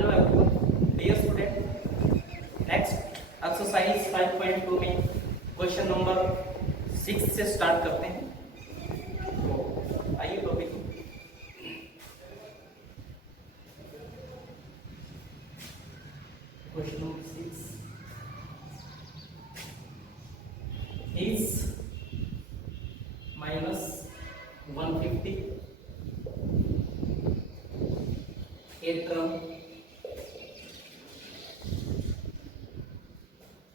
Hello everyone, dear student, next exercise 5.2 में question number 6 से start करते हैं। तो आइए topic question number 6 is minus 150 a term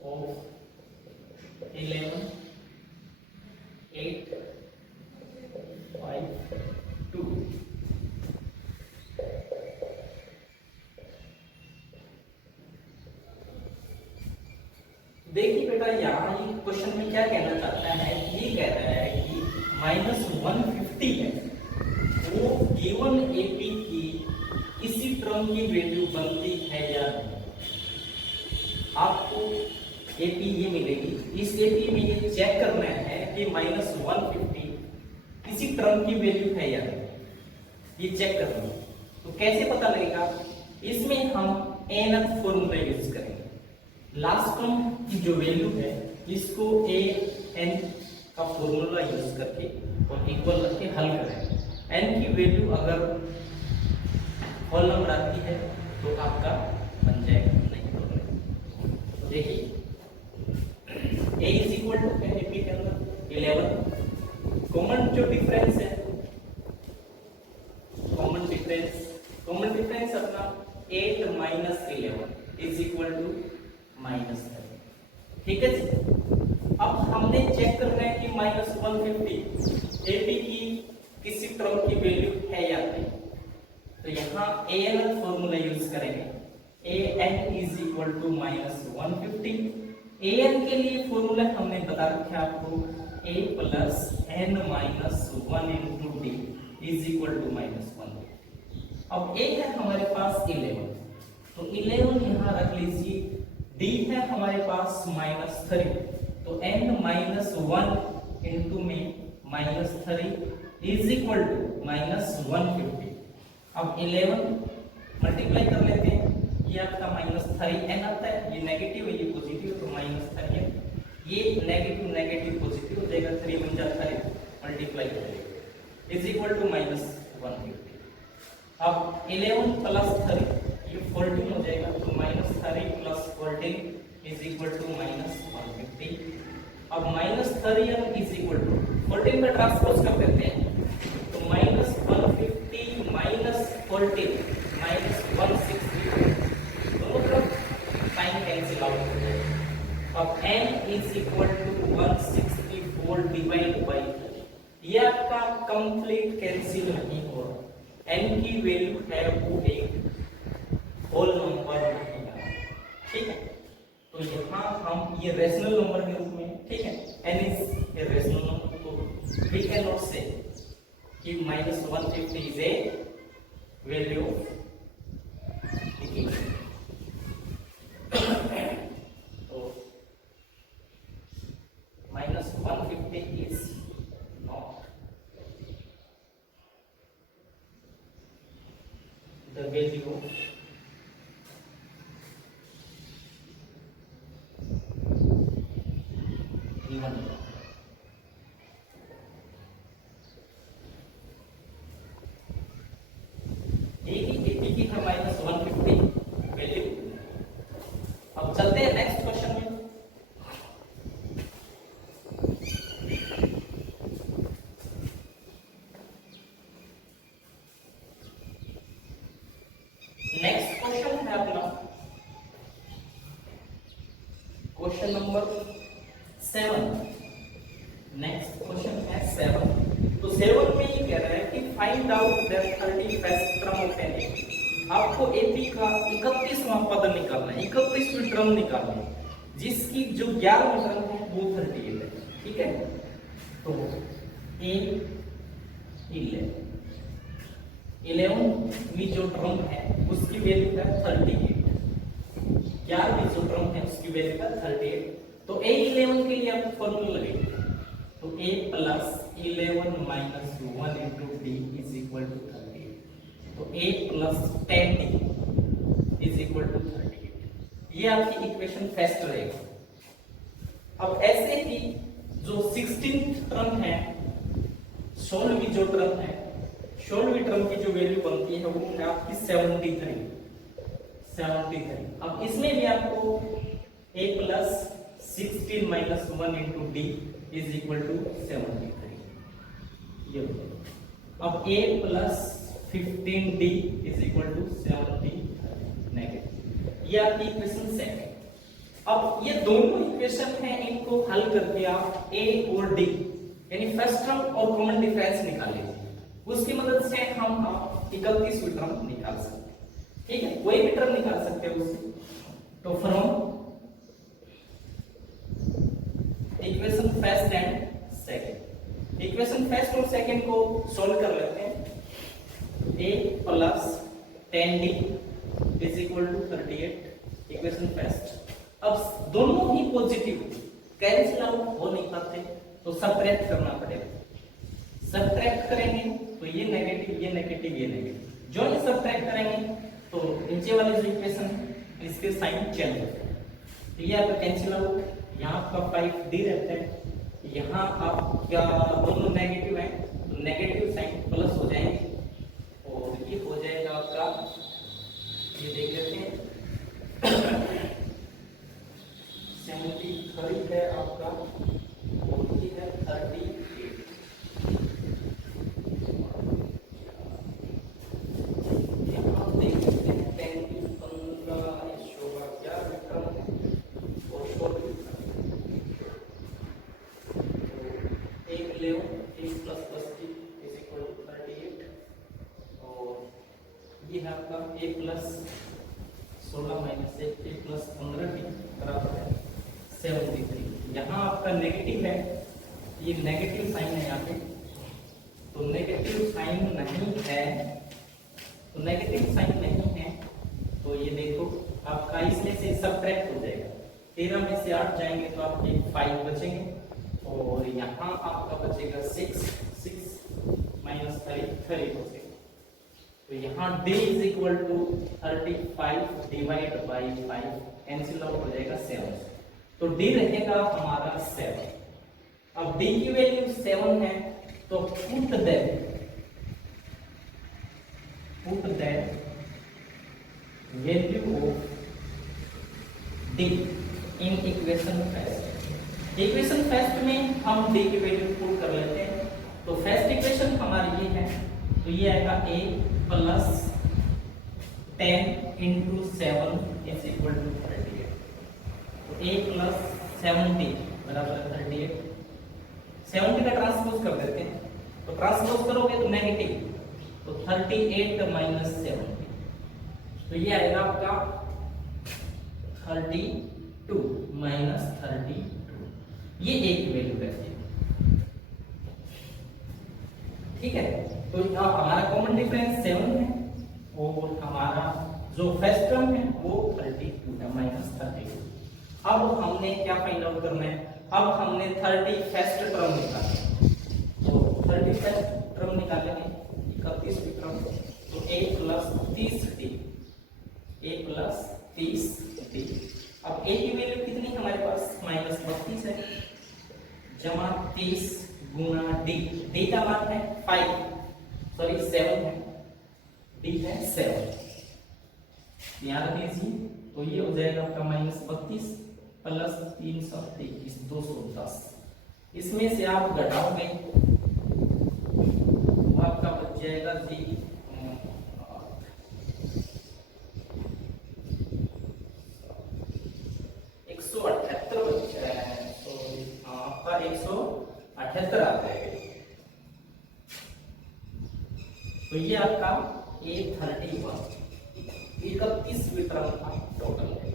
of 11 8 5 2। देखिए बेटा, यहाँ ये क्वेश्चन में क्या कहना चाहता है, ये कह रहा है कि -150 है वो गिवन एपी की किसी टर्म की वैल्यू बनती है या नहीं। आपको एपी ये मिलेगी, इस एपी में ये चेक करना है कि -150 किसी टर्म की वैल्यू है या नहीं, ये चेक करना है। तो कैसे पता लगेगा, इसमें हम nth फॉर्मूला यूज करेंगे। लास्ट टर्म की जो वैल्यू है इसको a n का फॉर्मूला यूज करके और इक्वल रख के हल करें। n की वैल्यू अगर होल नंबर आती है तो आपका बन जाएगा, नहीं तो देखिए a is equal to AP के अंदर 11। कॉमन जो डिफरेंस है, कॉमन डिफरेंस अपना 8 माइनस 11 इज इक्वल टू -7। ठीक है जी। अब हमने चेक करना है कि -150 एपी की किसी टर्म की वैल्यू है या नहीं। तो यहाँ an फॉर्मूला यूज करेंगे, an is equal to -150। an के लिए फॉर्मूला हमने बता रखा है आपको, a plus n minus 1 into D is equal to -150। अब a है हमारे पास 11, तो 11 यहाँ रख लीजिए। d है हमारे पास -3, तो n माइनस 1 इंटू में -3 इज इक्वल टू -150। अब 11 मल्टीप्लाई कर लेते हैं, ये आपका -3n आता है, ये नेगेटिव है ये पॉजिटिव, तो -3n, ये नेगेटिव पॉजिटिव हो जाएगा, 3 बन जाता है, मल्टीप्लाई करेंगे इज इक्वल टू -150। अब 11 प्लस 3 ये 14 हो जाएगा, तो -3 प्लस 14 इज इक्वल टू -150। अब -3n इज इक्वल टू 14 का ट्रांसपोज कर देते हैं, तो -150 माइनस 14 -160, दोनों तरफ साइन कैंसिल आउट हो जाएगा। अब n is equal to 164 divide by, ये आपका कंप्लीट कैंसिल नहीं हो रहा, n की वैल्यू है वो एक होल नंबर नहीं है। ठीक है, तो यहाँ हम ये रेशनल नंबर के रूप में, ठीक है, n is a rational number, तो वी कैन नॉट से कि -150 is a value of equation. तो -150 is not the value of -150 value. अब चलते हैं नेक्स्ट क्वेश्चन में। नेक्स्ट क्वेश्चन है अपना क्वेश्चन नंबर 7। नेक्स्ट क्वेश्चन है 7। तो 7 में ये कह रहा है कि find out the 31st term of an AP. आपको एपी का 31वां पद निकालना है, 31वीं टर्म निकालना है, जिसकी जो 11वां टर्म है वो 38 है। ठीक है, तो ए 11वीं जो टर्म है उसकी वैल्यू है 38, 11वीं जो टर्म है उसकी वैल्यू है 38। तो ए 11 के लिए आपको फॉर्मूला लगेगा, तो a plus 11 minus 1 into D is equal to 38। तो a प्लस 10d ये आपकी इक्वेशन फर्स्ट रहेगा। अब ऐसे ही जो 16th टर्म है, 16वीं जो टर्म है, 16वीं टर्म की जो वैल्यू बनती है वो है आपकी 73। अब इसमें भी आपको a plus 16 minus 1 into D is equal to 73 ये हो जाएगा। अब a plus 15d is equal to 73 negative, ये आपकी इक्वेशन सेकंड। अब ये दोनों इक्वेशन है, इनको हल करके आप a और d यानी फर्स्ट टर्म और कॉमन डिफरेंस निकाल लीजिए। उसकी मदद से हम आप 31वीं टर्म निकाल सकते हैं। ठीक है, कोई भी टर्म निकाल सकते हैं उससे। तो from equation first and second, equation first और सेकंड को सॉल्व कर लेते हैं। a plus 10d is equal to 38 equation first. अब दोनों ही पॉजिटिव कैंसिल आउट हो नहीं पाते तो सबट्रैक्ट करना पड़ेगा। सबट्रैक्ट करेंगे तो ये नेगेटिव ये नेगेटिव ये नेगेटिव, जो ये सबट्रैक्ट करेंगे तो नीचे वाली जो इक्वेशन है इसके साइन चेंज हो जाएगा। तो ये आपका कैंसिल आउट, यहाँ आपका 5d रहता है, यहाँ आप क्या दोनों नेगेटिव है तो नेगेटिव साइन प्लस हो जाएंगे और ये हो जाएगा आपका, ये देख लेते हैं 73 है आपका और ये है 38। यहाँ देख सकते हैं 35 15 शोभा क्या विक्रम है और शोर एक ले 1 प्लस 20 इज इक्वल टू 38 और ये है आपका a plus 16 minus 1 a plus 15 बराबर है 73। यहाँ आपका नेगेटिव है, ये नेगेटिव साइन है यहाँ पे, तो नेगेटिव साइन नहीं है, तो नेगेटिव साइन नहीं है तो ये देखो आपका इसमें से सबट्रैक्ट हो जाएगा। 13 में से 8 जाएंगे तो आपके 5 बचेंगे और यहाँ आपका बचेगा 6 माइनस 3 बचेगा। तो यहाँ d is equal to 35 divide by 5 cancel out हो जाएगा 7, तो d रहेगा हमारा 7। अब d की वैल्यू 7 है तो put that value of d in equation first. Equation first में हम d की वैल्यू पुट कर लेते हैं। तो फर्स्ट इक्वेशन हमारी ये है, तो ये आएगा a plus 10 into 7 is equal to 38। तो a प्लस 70 बराबर 38। 70 का ट्रांसपोज कर देते हैं, तो ट्रांसपोज करोगे तो नेगेटिव, तो 38 माइनस 70, तो ये आएगा आपका 32 माइनस 32, ये a की वैल्यू रहती है। ठीक है, तो हमारा कॉमन डिफरेंस 7 है और हमारा जो फर्स्ट टर्म है वो 32 है माइनस 32। अब हमने क्या फाइंड आउट करना है, अब हमने 31st टर्म निकालना है। तो 31st टर्म निकालेंगे 31वीं टर्म, तो a plus 30d, a plus 30d। अब a की वैल्यू कितनी हमारे पास माइनस 32 है, जमा 30 गुना d का मान है 7 है, d है 7, ध्यान रख लीजिए। तो ये हो जाएगा आपका माइनस 32 प्लस 323 210। इसमें से आप घटाओगे वो आपका बच जाएगा जी 178 बच जाएगा, तो आपका 178 आ जाएगा। तो ये आपका A31 31वीं टर्म का टोटल है।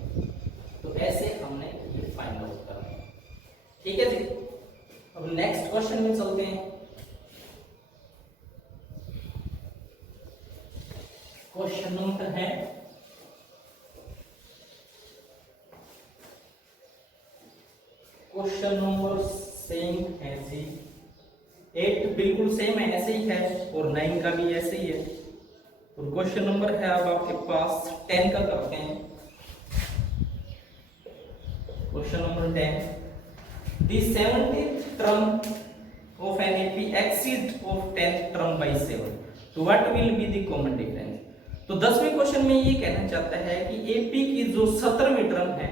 तो ऐसे हमने ये फाइंड आउट करना है। ठीक है जी, अब नेक्स्ट क्वेश्चन में चलते हैं। क्वेश्चन नंबर है क्वेश्चन नंबर सेम है जी, 8 बिल्कुल सेम है, ऐसे ही है, और 9 का भी ऐसे ही है। तो क्वेश्चन नंबर है अब आपके पास 10 का करते हैं। Question number 10, the 17th term of an AP exceeds of 10th term by 7, तो what will be the common difference? तो 10वें क्वेश्चन में ये कहना चाहता है कि एपी की जो 17वीं टर्म है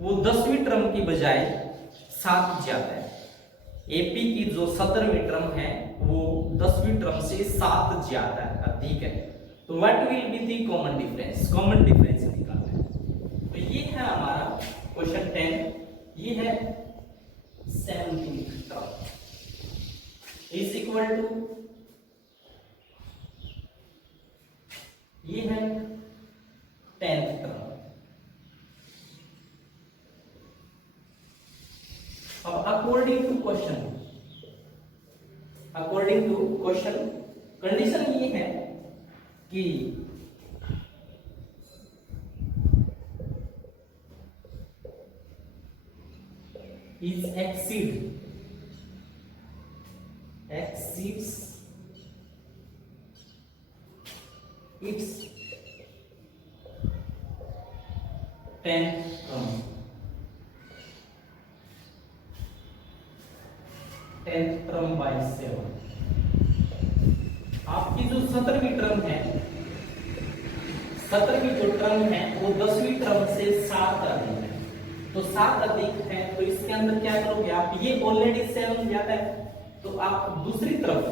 वो 10वीं टर्म की बजाय 7 ज्यादा है। एपी की जो 17वीं टर्म है वो 10वीं टर्म से 7 ज्यादा है, अधिक है। तो what will be the common difference? Common difference निकालना है। तो ये है हमारा क्वेश्चन 10, ये है 17th term is equal to, ये है 10th टर्म। अब अकॉर्डिंग टू क्वेश्चन कंडीशन ये है कि is exceeds its 10th term, 10th term by 7। आपकी जो 17वीं टर्म है, 17वीं जो टर्म है वो 10वीं टर्म से 7 अधिक है। तो 7 अधिक है तो इसके अंदर क्या करोगे आप, ये ऑलरेडी 7 ज्यादा है तो आप दूसरी तरफ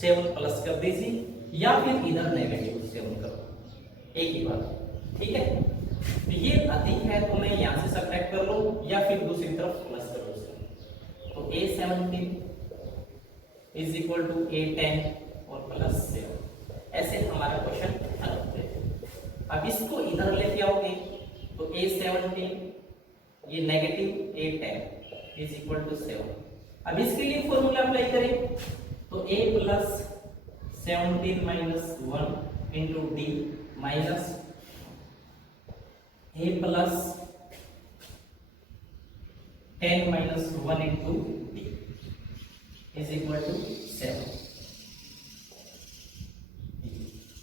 7 प्लस कर दीजिए या फिर इधर नेगेटिव 7 करो, एक ही बात, ठीक है। तो ये अधिक है तो मैं यहां से सब्ट्रैक्ट कर लूं या फिर दूसरी तरफ प्लस कर दूं। तो a17 is equal to a10 और प्लस 7, ऐसे हमारा क्वेश्चन हल होते हैं। अब इसको इधर लेके आओगे तो a17 ये negative a10 is equal to 7। अब इसके लिए फॉर्मूला अप्लाई करें तो a plus 17 minus 1 into D minus a plus 10 minus 1 into D is equal to 7।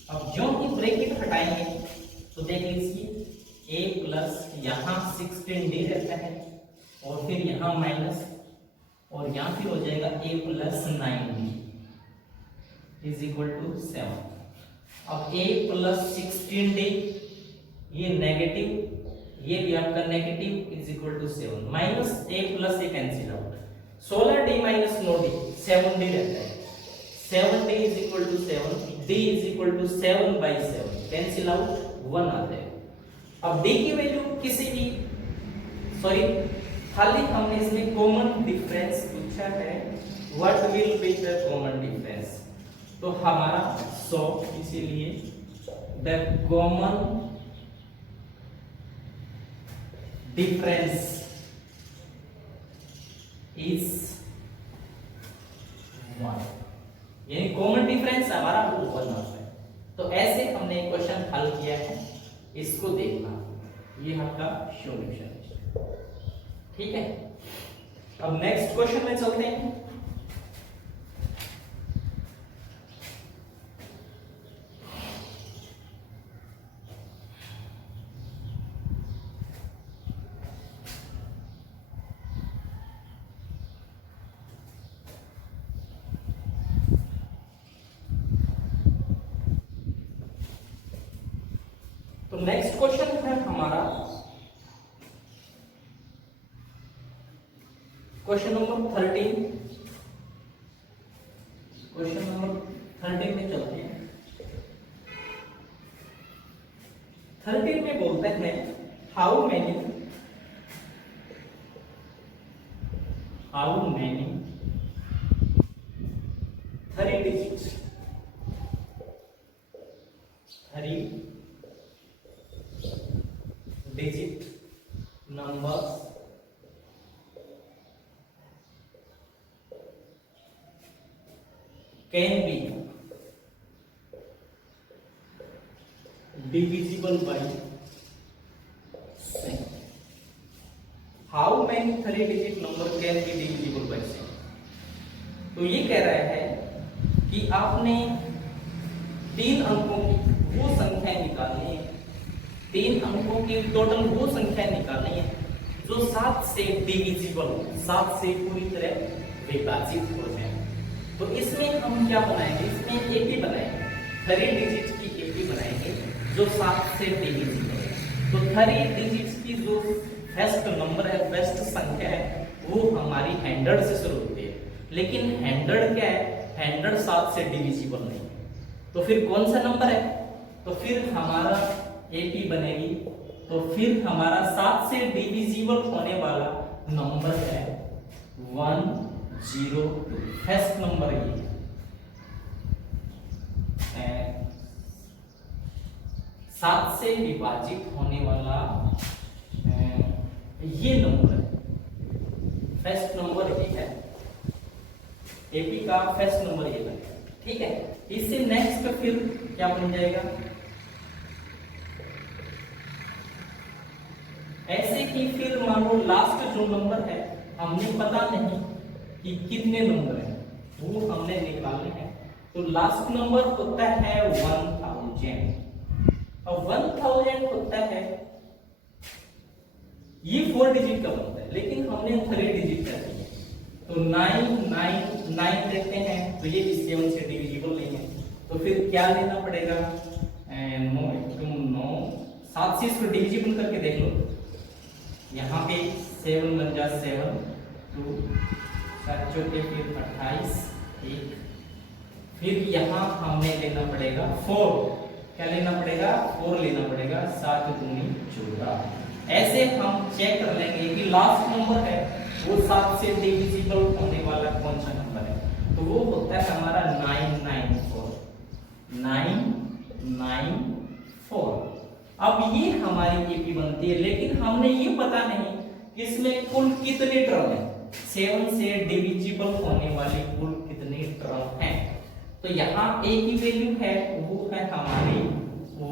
अब जो ही ब्रैकेट हटाएंगे तो देख लीजिए a प्लस यहाँ 16d रहता है और फिर यहाँ माइनस और यहाँ फिर हो जाएगा a plus 9d is equal to 7। अब a प्लस 16d ये नेगेटिव, ये भी आपका negative is equal to 7 minus a plus a cancel out, 16d minus 9d 7d रहता है, 7d is equal to 7, d is equal to 7 by 7 cancel out 1 आता है। अब d की वैल्यू किसी भी खाली हमने इसमें कॉमन डिफरेंस पूछा है, what will be the common difference, तो हमारा 100, इसीलिए द कॉमन डिफरेंस इज 1, यानी कॉमन डिफरेंस हमारा 1 आता है। तो ऐसे हमने क्वेश्चन हल किया है, इसको देखना, ये आपका सॉल्यूशन है, ठीक है। अब नेक्स्ट क्वेश्चन में चलते हैं। तो नेक्स्ट क्वेश्चन है हमारा क्वेश्चन नंबर 13। क्वेश्चन नंबर 13 में चलते हैं। 13 में बोलते हैं how many 3 digits 3 digit numbers can be divisible by 7। How many 3 digit number can be divisible by 7? तो ये कह रहा है कि आपने 3 अंकों की वो संख्या निकालनी है, 3 अंकों की टोटल वो संख्या निकालनी है जो 7 से डिविजिबल, 7 से पूरी तरह विभाजित हो जाए। तो इसमें हम क्या बनाएंगे, इसमें एपी बनाएंगे, 3 डिजिट की एपी बनाएंगे जो 7 से डिविजिबल है। तो 3 डिजिट की जो फर्स्ट नंबर है, फर्स्ट संख्या है, वो हमारी 100 से शुरू होती है। लेकिन 100 क्या है, 100 7 से डिविजिबल नहीं है। तो फिर कौन सा नंबर है, तो फिर हमारा एपी बनेगी, तो फिर हमारा 7 से डिविजिबल होने वाला नंबर है 102। फर्स्ट नंबर ये है, 7 से विभाजित होने वाला ये नंबर है, फर्स्ट नंबर ये है, एपी का फर्स्ट नंबर ये बनेगा। ठीक है, इससे नेक्स्ट फिर क्या बन जाएगा, ऐसे कि फिर मान लो लास्ट जो नंबर है, हमने पता नहीं कि कितने नंबर है, वो हमने निकालने हैं। तो लास्ट नंबर होता है 1000, और 1000 होता है, ये 4 डिजिट का बनता है, लेकिन हमने 3 डिजिट का दिया। तो 9 देते हैं, तो ये 7 से डिविजिबल नहीं है। तो फिर क्या लेना पड़ेगा, 9 7 से इसको डिविजिबल करके देख लो। यहाँ पे 7 बन जा 7, 2 7 चौके फिर 28 1, फिर यहाँ हमें लेना पड़ेगा 4, क्या लेना पड़ेगा, 4 लेना पड़ेगा, 7 दूनी 14। ऐसे हम चेक कर लेंगे कि लास्ट नंबर है वो 7 से डिविजिबल होने वाला कौन सा नंबर है। तो वो होता है हमारा 994, 994। अब ये हमारी एपी बनती है, लेकिन हमने ये पता नहीं कि इसमें कुल कितने टर्म है, 7 से डिविजिबल होने वाली कुल कितने टर्म हैं। तो यहाँ ए की वैल्यू है, वो है हमारी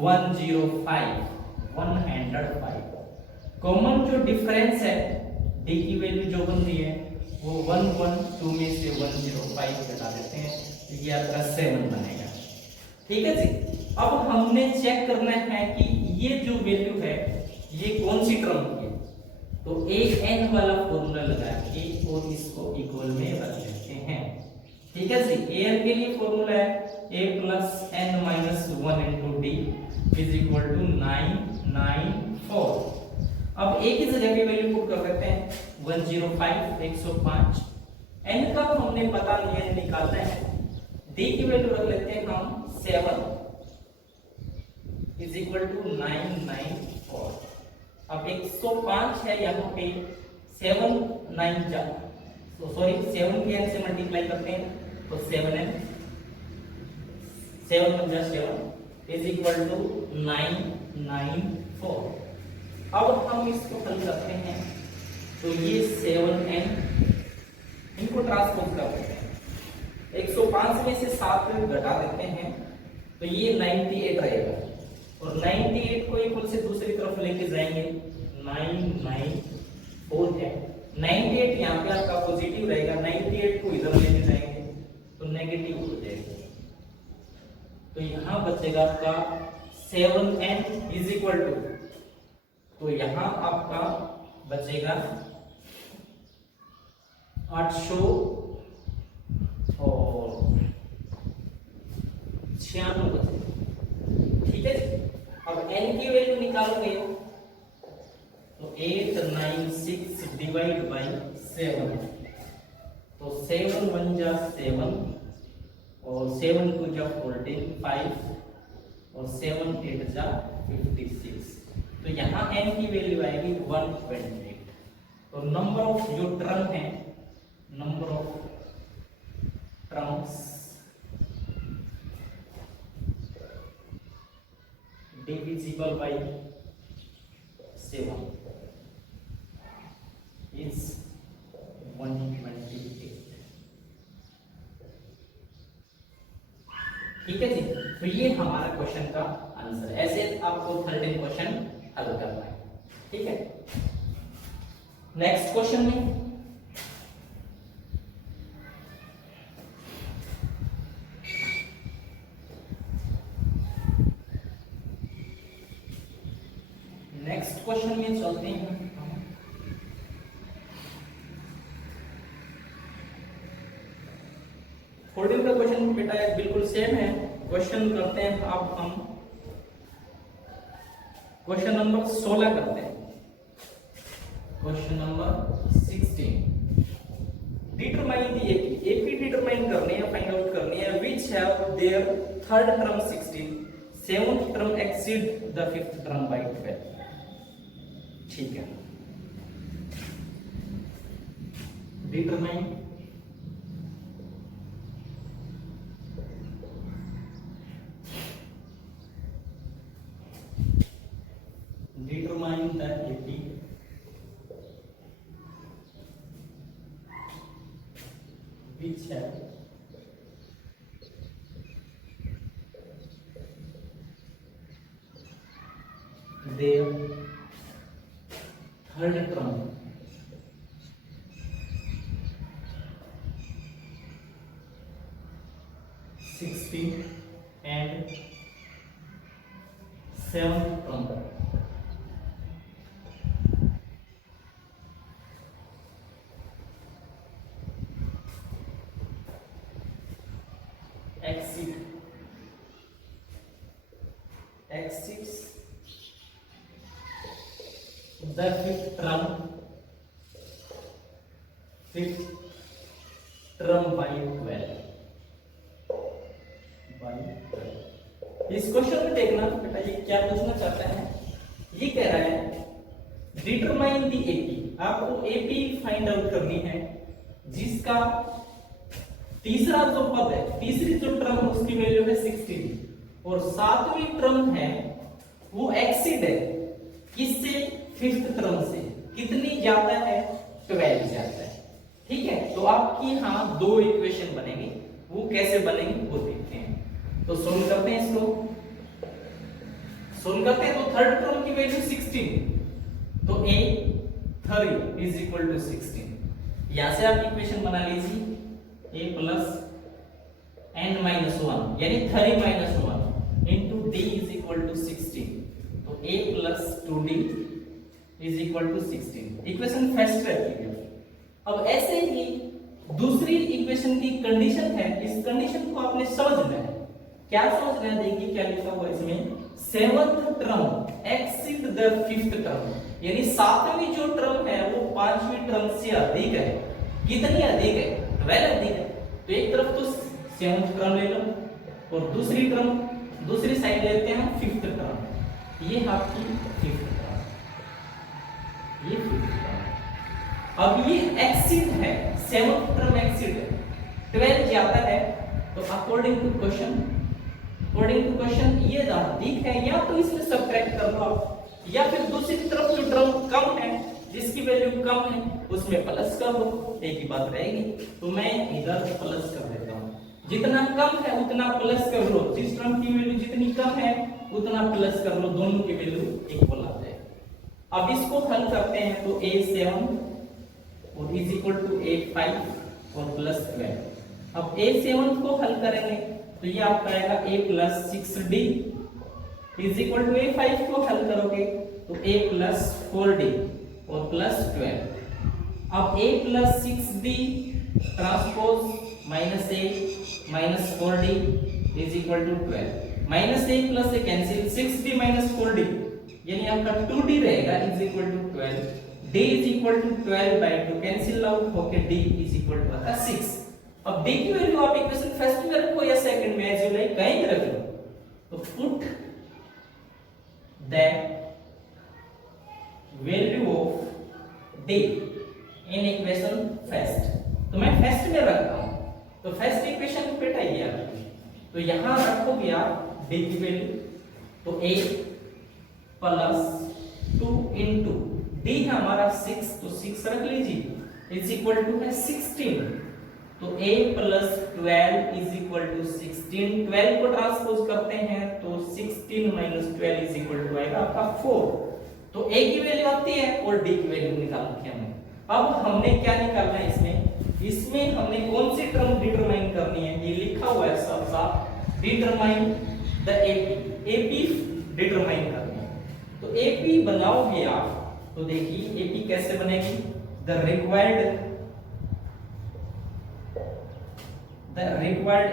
105, 105। कॉमन जो डिफरेंस है, डी की वैल्यू जो बन रही है वो 112 में से 105 घटा देते हैं, तो ये आपका 7 बनेगा। ठीक है जी। अब हमने चेक करना है कि ये जो वैल्यू है ये कौन सी टर्म की है। तो ए एन वाला फॉर्मूला लगा के और इसको इक्वल में रख लेते हैं। ठीक है जी। ए एन के लिए फॉर्मूला है a plus N minus 1 into D is equal to 994। अब ए की जगह पे वैल्यू पुट कर देते हैं 105, 105। एन का हमने पता नहीं है, निकालना है। डी की वैल्यू रख लेते हैं हम 7 इज इक्वल टू 994। अब 105 है, यहाँ पे 7 9 जा, तो सॉरी 7 के n से मल्टीप्लाई करते हैं तो 7n, 7 1 जा 7 इज इक्वल टू 994। अब हम इसको हल करते हैं तो ये 7n, इनको ट्रांसपोज कर देते हैं, 105 में से 7 घटा देते हैं तो ये 98 रहेगा, और 98 को इक्वल से दूसरी तरफ लेके जाएंगे 994 है। 98 यहाँ पे आपका पॉजिटिव रहेगा, 98 को इधर लेके जाएंगे तो नेगेटिव हो जाएगा। तो यहाँ बचेगा आपका 7n इज इक्वल टू, तो यहाँ आपका बचेगा 800 और 96 बचेगा। ठीक है। अब n की वैल्यू निकालोगे तो 896 डिवाइड बाई 7, तो 7 1 जा 7 और 7 2 जा 14, 5 और 7 8 जा 56। तो यहाँ n की वैल्यू आएगी 128। तो नंबर ऑफ जो टर्म है, number of terms divisible by 7 is 128। ठीक है जी। तो ये हमारा क्वेश्चन का आंसर है। ऐसे आपको 13 क्वेश्चन हल करना है। ठीक है। नेक्स्ट क्वेश्चन में चलते हैं। बेटा बिल्कुल सेम है। क्वेश्चन करते हैं अब हम क्वेश्चन नंबर 16 करते हैं। Question number 16, determine the AP determine करनी है, फाइंड आउट करनी है which have their third term 16, seventh term exceed the fifth term by 12। ठीक है, determine the AP which have their third term 16 and seventh term exceeds the fifth term by 12। इस question में देखना बेटा ये क्या पूछना चाहता है। ये कह रहा है डिटरमाइन दी एपी, आपको एपी फाइंड आउट करनी है जिसका तीसरा जो पद है, तीसरी जो टर्म उसकी वैल्यू है 16 और सातवीं टर्म है वो एक्सीड है किससे, फिफ्थ टर्म से। कितनी ज्यादा है, 12 ज्यादा है। ठीक है, तो आपकी यहाँ दो इक्वेशन बनेंगे, वो कैसे बनेंगे वो देखते हैं। तो सोल्व करते हैं इसको, सोल्व करते हैं। तो थर्ड टर्म की वैल्यू 16, तो a 3 इज इक्वल टू 16। यहां से आप इक्वेशन बना लीजिए a प्लस n माइनस 1 यानी 3 minus 1 into d is equal to 16। तो a plus 2d is equal to 16। Equation first रहती है। अब ऐसे ही दूसरी इक्वेशन की कंडीशन है, इस कंडीशन को आपने समझना है। क्या समझना है, देखिए क्या लिखा हुआ है इसमें, seventh term exceed the fifth term, यानी सातवीं जो टर्म है वो पांचवी टर्म से अधिक है। कितनी अधिक है, 12 अधिक है। तो एक तरफ तो सेवंथ टर्म ले लो और दूसरी टर्म दूसरी साइड लेते हैं फिफ्थ टर्म। ये आपकी फिफ्थ टर्म, ये फिफ्थ टर्म। अब ये एक्सीड है, सेवंथ टर्म एक्सीड है, 12 ज्यादा है। तो अकॉर्डिंग टू क्वेश्चन ये अधिक है, या तो इसमें सब्ट्रैक्ट कर लो आप, या फिर दूसरी तरफ जो टर्म कम है जिसकी वैल्यू कम है उसमें प्लस कर दो, एक ही बात रहेगी। तो मैं इधर प्लस कर देता हूं, जितना कम है उतना प्लस कर लो, जिस टर्म की वैल्यू जितनी कम है उतना प्लस कर लो, दोनों की वैल्यू इक्वल आ जाए। अब इसको हल करते हैं तो a7 और इज इक्वल टू a5 और प्लस 12। अब a7 को हल करेंगे तो ये आपका आएगा a plus 6d is equal to a5 को हल करोगे तो a प्लस 4d और प्लस 12। अब a plus 6d transpose minus a minus 4d is equal to 12। Minus a plus a cancel, 6d minus 4d यानी आपका 2d रहेगा is equal to 12। d is equal to 12 by 2 cancel out होके d is equal to आता 6। अब d की value आप equation first में रखो या सेकंड में, एज यू लाइक, कहीं भी रख लो। तो put the value of d in equation first. तो मैं फर्स्ट में रखता हूं, तो फर्स्ट इक्वेशन बेटा ये आपकी, तो यहां रखोगे आप d की वैल्यू, तो a प्लस 2 इंटू d है हमारा 6, तो 6 रख लीजिए इज इक्वल टू है 16। तो a plus 12 is equal to 16। 12 को ट्रांसपोज करते हैं तो 16 माइनस 12 इज इक्वल टू आएगा आपका 4। तो a की वैल्यू आती है और d की वैल्यू निकाल के हमने। अब हमने क्या निकालना है इसमें हमने कौन सी टर्म डिटरमाइन करनी है, ये लिखा हुआ है साफ साफ, डिटरमाइन द एपी डिटरमाइन करनी है। तो एपी बनाओगे आप तो देखिए एपी कैसे बनेगी, द रिक्वायर्ड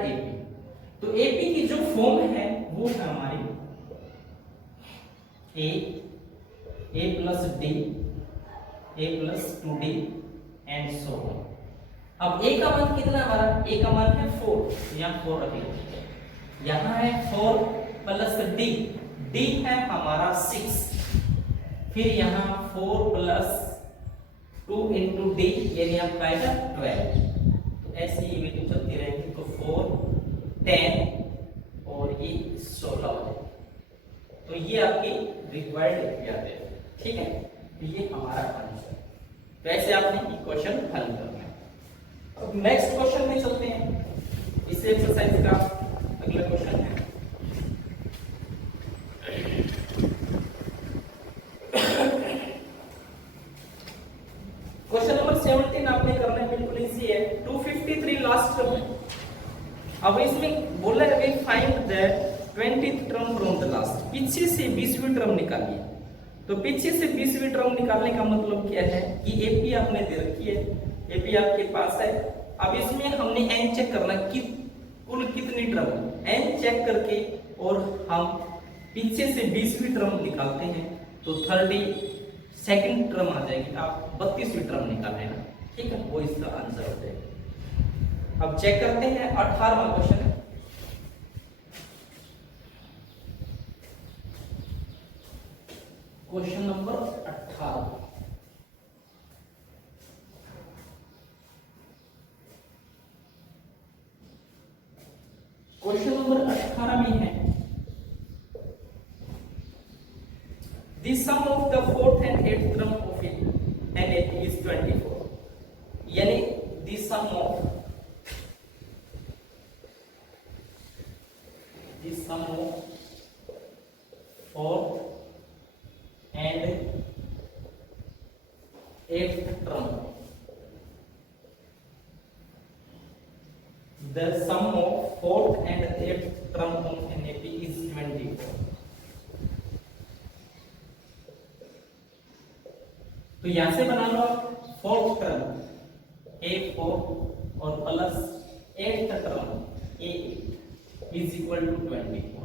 एपी। तो एपी की जो फॉर्म है वो है हमारी A plus D, A plus 2d and so on. अब ए का मान कितना है हमारा, ए का मान है 4, तो यहाँ 4 रख लीजिए। यहाँ है 4 प्लस डी, डी है हमारा 6, फिर यहाँ 4 प्लस 2 इंटू डी यानी आपका आएगा 12। तो ऐसे ही वैल्यू चलती रहेगी, तो 4 10 और ये 16 हो जाएगा। तो ये आपकी रिक्वायर्ड इक्वेशन है, ठीक है। तो ये हमारा आंसर। तो ऐसे आपने इक्वेशन हल करना है। अब नेक्स्ट क्वेश्चन में चलते हैं। इस एक्सरसाइज का अगला क्वेश्चन है क्वेश्चन नंबर 17। आपने करना है बिल्कुल इजी है, 253 लास्ट टर्म है। अब इसमें बोला है कि find the 20th term from the last, पीछे से 20वीं टर्म निकालिए। तो पीछे से 20वीं टर्म निकालने का मतलब क्या है कि एपी आपने दे रखी है, एपी आपके पास है। अब इसमें हमने एन चेक करना कि कुल कितनी टर्म, एन चेक करके और हम पीछे से 20वीं टर्म निकालते हैं तो 32nd टर्म आ जाएगी। आप 32वीं टर्म निकाल लेना, ठीक है, वो इसका आंसर हो जाएगा। अब चेक करते हैं 18वां क्वेश्चन है। Question number 18। क्वेश्चन नंबर 18 में है the sum of the 4th and 8th term of an AP is 24, यानी the sum of 4th and 8th term, the sum of 4th and 8th term of NAP is 24। तो यहां से बना लो आप 4th term A4 और plus 8th term A8 is equal to 24।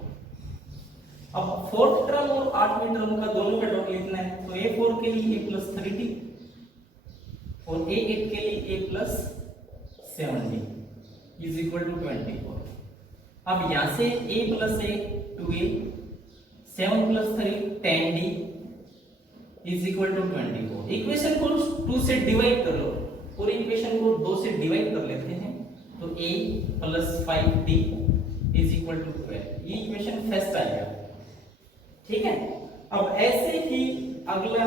अब 4th term और 8वीं टर्म का दोनों का डॉट लिखना है, तो A4 के लिए A प्लस 3D और A8 के लिए A plus 7D is equal to 24। अब यहां से A plus A 2A, 7 plus 3 10D is equal to 24। Equation को 2 से डिवाइड कर लो, पूरी इक्वेशन को 2 से डिवाइड कर लेते हैं, तो A plus 5D is equal to 12। ये इक्वेशन फर्स्ट आएगा, ठीक है। अब ऐसे ही अगला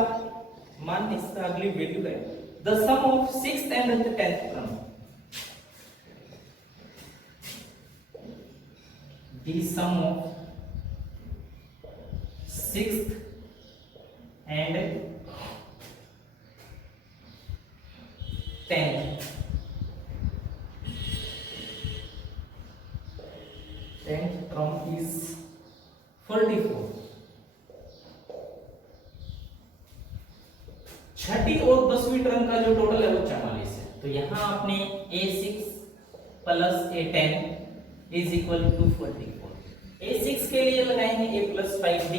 मान, इसका अगली वैल्यू है the sum of 6th and 10th term, the sum of 6th and 10th term is 44। छठी और 10वीं टर्म का जो टोटल है वो 44 है। तो यहां आपने A6 plus A10 is equal to 44। A6 के लिए लगाएंगे A प्लस 5D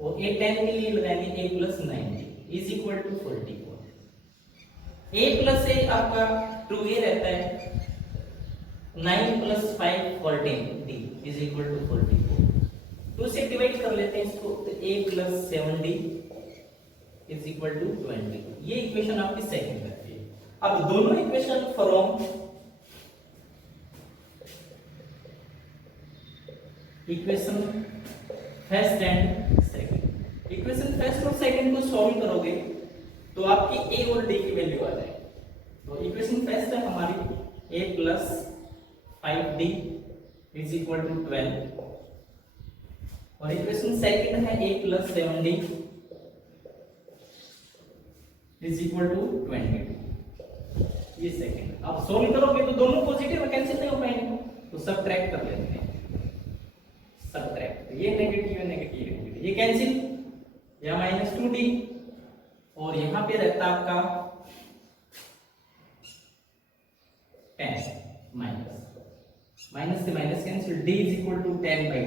और A10 के लिए लगाएंगे A plus 9D is equal to 44। A plus A आपका 2A रहता है, 9 plus 5 14D is equal to 44। 2 से डिवाइड कर लेते हैं इसको, तो A plus 7D is equal to 20। ये इक्वेशन आपकी सेकंड रहती है। अब दोनों equation from equation first and second, equation first और सेकंड को सॉल्व करोगे तो आपकी A और D की वैल्यू आ जाएगी। तो इक्वेशन फर्स्ट है हमारी A plus 5D is equal to 12 और इक्वेशन सेकंड है A plus 7D is equal to 22। ये सेकंड आप सॉल्व करोगे तो दोनों पॉजिटिव कैंसिल नहीं हो पाएंगे, तो सबट्रैक्ट कर लेते हैं। सबट्रैक्ट, ये नेगेटिव है, नेगेटिव ये कैंसिल, या माइनस 2D और यहां पे रहता आपका 10 माइनस, माइनस से minus cancel, d is equal to 10/2,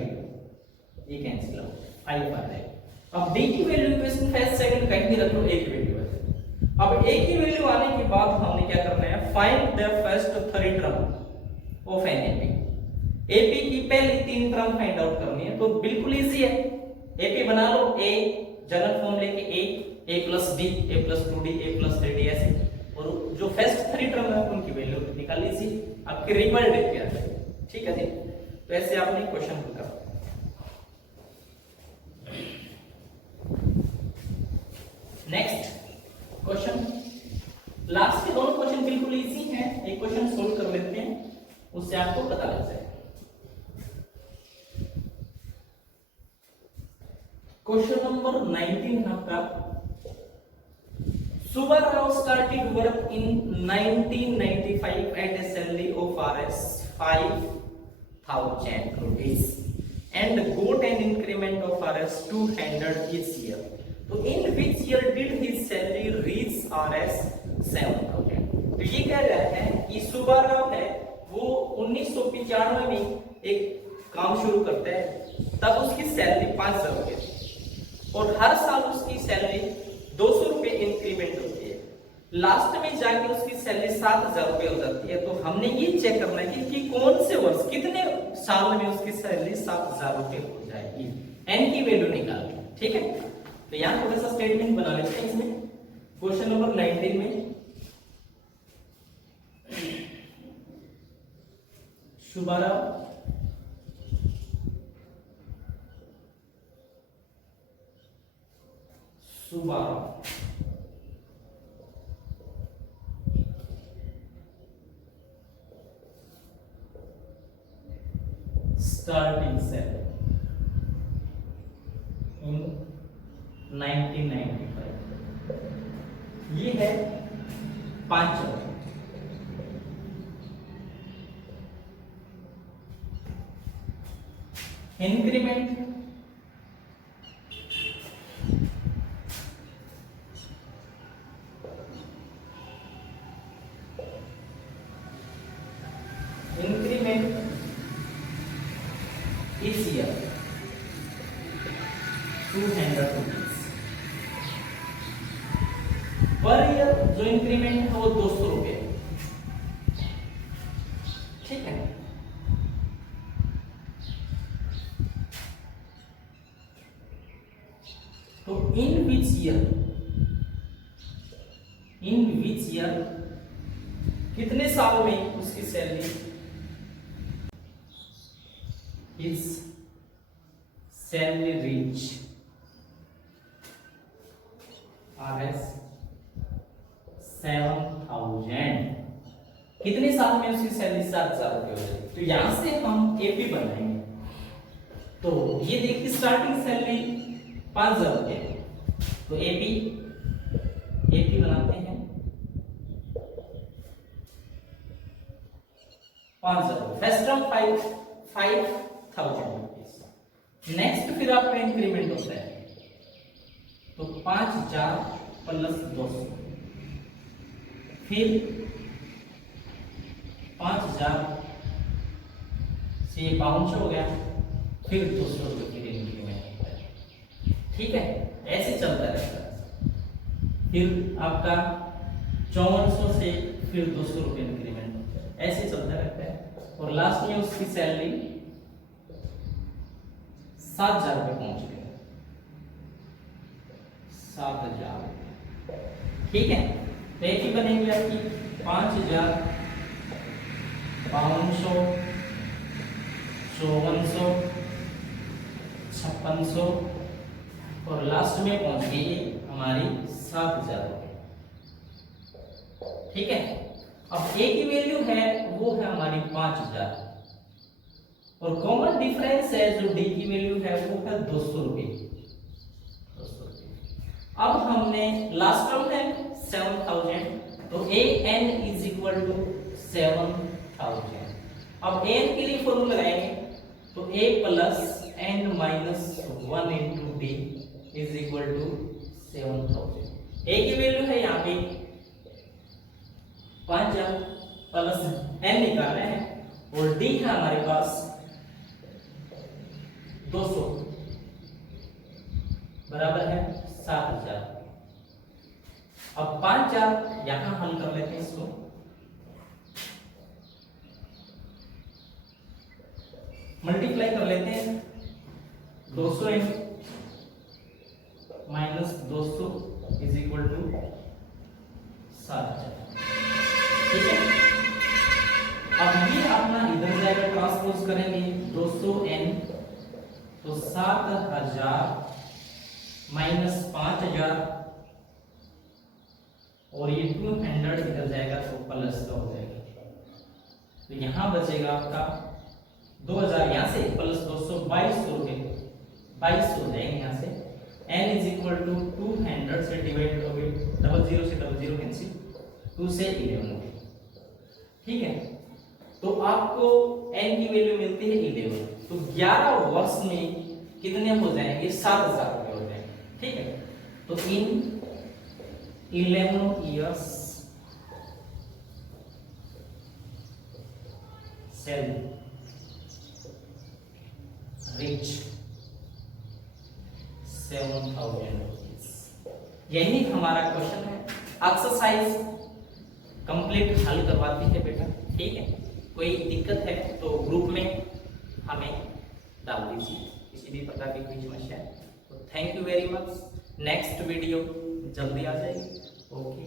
ये कैंसिल हो 5 आ जाएगा। अब d की वैल्यू इक्वेशन फर्स्ट सेकंड कहीं भी रख लो, एक वैल्यू है। अब a की वैल्यू आने के बाद हमने क्या करना है, find the first 3 term of an AP. AP की पहली 3 टर्म फाइंड आउट करनी है, तो बिल्कुल इजी है। एपी बना लो, a जनरल फॉर्म लेके a plus d, a plus 2d, a plus 3d ऐसे, और जो फर्स्ट 3 टर्म है उनकी वैल्यू निकाल लीजिए, आपके रिजल्ट देख के आ जाएगा। ठीक है जी, तो ऐसे आपने क्वेश्चन को करा। नेक्स्ट क्वेश्चन, लास्ट के दोनों क्वेश्चन बिल्कुल इजी हैं, एक क्वेश्चन सोल्व कर लेते हैं, उससे आपको पता लग जाएगा। क्वेश्चन नंबर 19 है आपका, Subbarao started work in 1995 at a salary of Rs 5,000 rupees and got an increment of Rs 200 each year. तो in which year did his salary reach Rs 7,000? तो ये कह रहा है कि सुब्बाराव है वो 1995 में एक काम शुरू करता है, तब उसकी सैलरी 5,000 रुपये थी और हर साल उसकी सैलरी 200 रुपये इंक्रीमेंट होती है। लास्ट में जाके उसकी सैलरी 7,000 रुपये हो जाती है। तो हमने ये चेक करना है कि कौन से वर्ष, कितने साल में उसकी सैलरी 7,000 रुपये हो जाएगी, एन की वैल्यू निकालनी। ठीक है, तो यहाँ थोड़ा सा स्टेटमेंट बना लेते हैं इसमें। क्वेश्चन नंबर 19 में सुब्बाराव starting salary in 1995, ये है 5,000। इंक्रीमेंट इस ईयर 200 रुपीज पर ईयर, जो इंक्रीमेंट है वो 200 रुपये। ठीक है, तो इन विच ईयर कितने साल में उसकी salary, his salary reach Rs 7,000, कितने साल में उसकी सैलरी 7,000 रुपये हो जाएगी। तो यहां से हम एपी बनाएंगे। तो ये देखिए स्टार्टिंग सैलरी 5,000 रुपये, तो एपी बनाते हैं 5,000। First term 5,000 rupees. नेक्स्ट फिर आपका इंक्रीमेंट होता है, तो 5,000 प्लस 200, फिर 5,000 से 500 हो गया, फिर 200 रुपये फिर इंक्रीमेंट होता है। ठीक है, ऐसे चलता रहता है। फिर आपका 5400 से फिर 200 रुपये इंक्रीमेंट होता है, ऐसे चलता रहता है। और लास्ट में उसकी सैलरी 7,000 रुपये पहुंच गई, 7,000। ठीक है, तो एक ही बनेगी आपकी 5,000, 500, 5400, 5600 और लास्ट में पहुंच गई हमारी 7,000 रुपये। ठीक है, अब ए की वैल्यू है वो है हमारी 5,000 और कॉमन डिफरेंस है जो डी की वैल्यू है वो है 200 रुपये। अब हमने लास्ट टर्म है 7,000, तो A N is equal to 7,000। अब एन के लिए फॉर्मूला लगाएंगे, तो A plus N minus 1 into D is equal to 7,000। A की वैल्यू है यहाँ पे 5,000 प्लस एन निकाल रहे हैं, और डी है हमारे पास 200 बराबर है 7000। अब 5000 यहां हम कर लेते हैं, इसको मल्टीप्लाई कर लेते हैं। 200 माइनस 200 इज इक्वल टू 7000। ठीक है, अब ये अपना इधर जाएगा, ट्रांसपोज करेंगे 200n, तो 7000 माइनस 5000, और ये 200 इधर जाएगा तो प्लस का हो जाएगा, तो यहां बचेगा आपका 2000, यहां से प्लस 200 2200 रुपए, 2200 हो जाएंगे यहां से। n इज इक्वल टू 200 से डिवाइड करोगे, 00 से 00 कैंसिल, 2 से 11। ठीक है, तो आपको n की वैल्यू मिलती है 11, तो 11 वर्ष में कितने हो जाएंगे? 7000 रुपए हो जाएंगे। ठीक है, तो इन 11 years shall reach 7000 rupees। यही हमारा क्वेश्चन है। एक्सरसाइज कंप्लीट हल करवाती है बेटा। ठीक है, कोई दिक्कत है तो ग्रुप में हमें डाल दीजिए, किसी भी प्रकार की कोई समस्या है तो। Thank you very much. Next video जल्दी आ जाएगी। ओके।